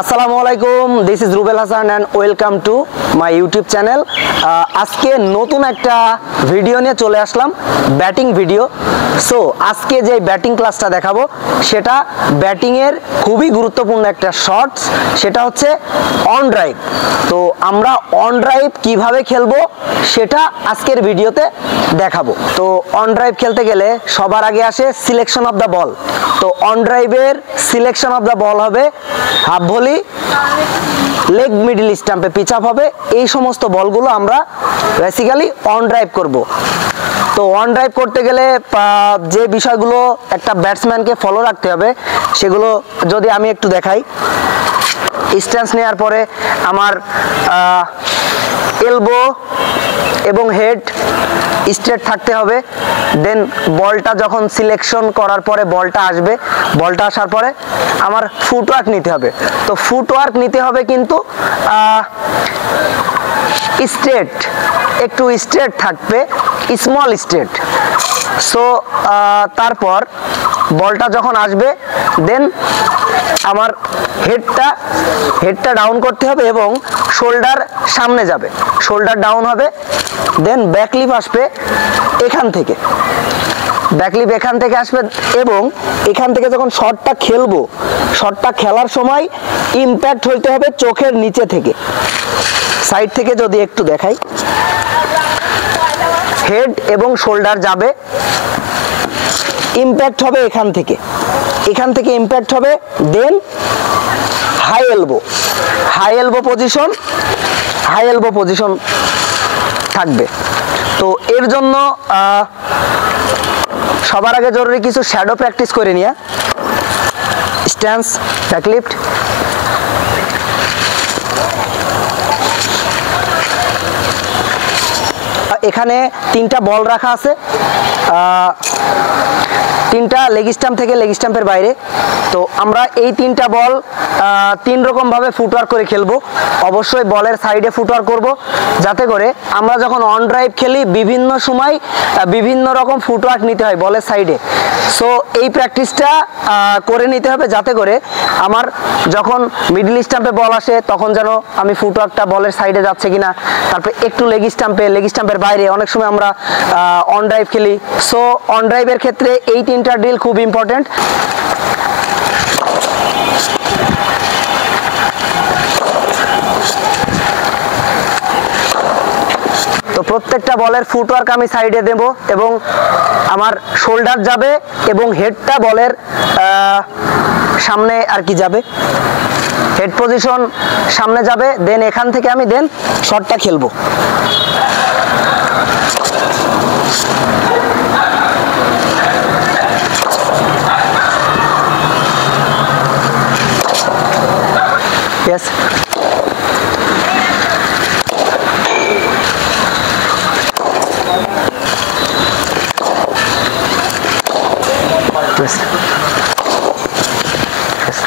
আসসালামু আলাইকুম, this is Rubel Hasan and welcome to my YouTube channel. আজকে নতুন একটা ভিডিও নিয়ে চলে আসলাম, ব্যাটিং ভিডিও। সো আজকে যে ব্যাটিং ক্লাসটা দেখাবো সেটা ব্যাটিংয়ের খুবই গুরুত্বপূর্ণ একটা শটস, সেটা হচ্ছে অন ড্রাইভ। তো আমরা অন ড্রাইভ কিভাবে খেলবো সেটা আজকের ভিডিওতে দেখাবো। তো অন ড্রাইভ খেলতে গেলে সবার আগে আসে সিলেকশন অফ দ্য বল। তো অন ড্রাইভের সিলেকশন অফ দ্য বল হবে হাফ ভলি, লেগ মিডল স্টাম্পে পিচ আপ হবে। এই সমস্ত বলগুলো আমরা বেসিক্যালি অন ড্রাইভ করব। তো অন ড্রাইভ করতে গেলে যে বিষয়গুলো একটা ব্যাটসম্যানকে ফলো রাখতে হবে সেগুলো যদি আমি একটু দেখাই। স্ট্যান্স নেওয়ার পরে আমার এলবো এবং হেড স্ট্রেট থাকতে হবে। দেন বলটা যখন সিলেকশন করার পরে বলটা আসবে, বলটা আসার পরে আমার ফুটওয়ার্ক নিতে হবে। তো ফুটওয়ার্ক নিতে হবে কিন্তু স্ট্রেট, একটু স্ট্রেট থাকবে, স্মল স্ট্রেট। সো তারপর বলটা যখন আসবে দেন আমার হেডটা ডাউন করতে হবে এবং শোল্ডার সামনে যাবে, শোল্ডার ডাউন হবে। দেন ব্যাকলিপ আসবে এখান থেকে, ব্যাকলিপ এখান থেকে আসবে এবং এখান থেকে যখন শটটা খেলবো, শটটা খেলার সময় ইম্প্যাক্ট হইতে হবে চোখের নিচে থেকে। সাইড থেকে যদি একটু দেখাই, হেড এবং শোল্ডার যাবে, ইম্প্যাক্ট হবে এখান থেকে, এখান থেকে ইম্প্যাক্ট হবে। Then high elbow, high elbow position, high elbow position থাকবে। তো এর জন্য সবার আগে জরুরি কিছু শ্যাডো প্র্যাকটিস করে নিয়ে, স্ট্যান্স, ব্যাকলিফট, এখানে তিনটা বল রাখা আছে, তিনটা লেগ স্টাম্প থেকে লেগ স্টাম্পের বাইরে। তো আমরা এই তিনটা বল তিন রকম ভাবে ফুটওয়ার্ক করে খেলবো। অবশ্যই বলের সাইডে ফুটওয়ার্ক করব, যাতে করে আমরা যখন অন ড্রাইভ খেলি বিভিন্ন সময় বিভিন্ন রকম ফুটওয়ার্ক নিতে হয় বলের সাইডে। সো এই প্র্যাকটিসটা করে নিতে হবে, যাতে করে আমার যখন মিডল স্টাম্পে বল আসে তখন যেন আমি ফুটওয়ার্কটা বলের সাইডে যাচ্ছে কিনা। তারপরে একটু লেগ স্টাম্পের বাইরে অনেক সময় আমরা অন ড্রাইভ খেলি। সো অন ড্রাইভের ক্ষেত্রে এই তিনটা ড্রিল খুব ইম্পর্টেন্ট। তো প্রত্যেকটা বলের ফুটওয়ার্ক আমি সাইডে দেব এবং আমার শোল্ডার যাবে এবং হেডটা বলের সামনে আর কি যাবে, হেড পজিশন সামনে যাবে। দেন এখান থেকে আমি দেন শটটা খেলবো। Yes. Yes. Yes.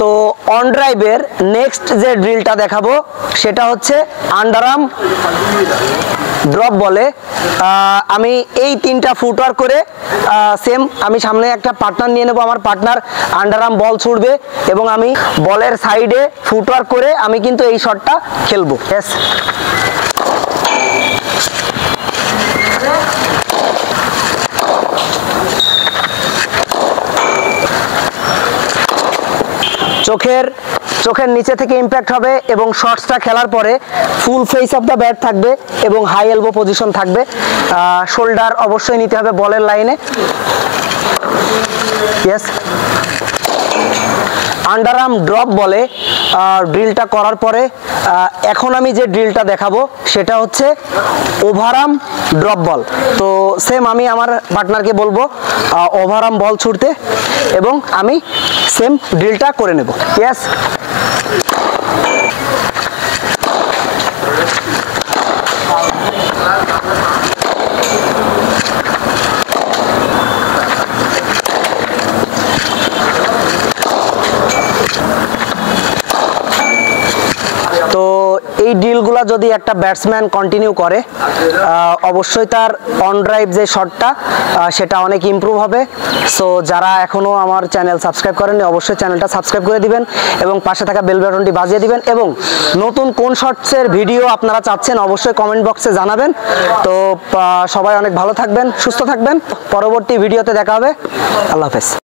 তো অন ড্রাইভের নেক্সট যে ড্রিলটা দেখাবো সেটা হচ্ছে আন্ডারআর্ম ড্রপ বলে। আমি এই তিনটা ফুটওয়ার্ক করে সেম আমি সামনে একটা পার্টনার নিয়ে নেব, আমার পার্টনার আন্ডারআর্ম বল ছুড়বে এবং আমি বলের সাইডে ফুটওয়ার্ক করে আমি কিন্তু এই শটটা খেলবো। यस, চোখের নিচে থেকে ইম্প্যাক্ট হবে এবং শটসটা খেলার পরে full face of the bat থাকবে এবং হাই এলবো পজিশন থাকবে। শোল্ডার অবশ্যই নিতে হবে বলের লাইনে। ইয়েস, আন্ডারআর্ম ড্রপ বলে ড্রিলটা করার পরে এখন আমি যে ড্রিলটা দেখাবো সেটা হচ্ছে ওভারআর্ম ড্রপ বল। তো সেম আমি আমার পার্টনারকে বলবো ওভারআর্ম বল ছুটতে এবং আমি সেম ড্রিলটা করে নেব। ইয়েস, নিয়মগুলো যদি একটা ব্যাটসম্যান কন্টিনিউ করে অবশ্যই তার অন ড্রাইভ যে শটটা সেটা অনেক ইমপ্রুভ হবে। সো যারা এখনো আমার চ্যানেল সাবস্ক্রাইব করেননি অবশ্যই চ্যানেলটা সাবস্ক্রাইব করে দিবেন এবং পাশে থাকা বেল বাটনটি বাজিয়ে দিবেন এবং নতুন কোন শটসের ভিডিও আপনারা চাচ্ছেন অবশ্যই কমেন্ট বক্সে জানাবেন। তো সবাই অনেক ভালো থাকবেন, সুস্থ থাকবেন। পরবর্তী ভিডিওতে দেখা হবে। আল্লাহ হাফেজ।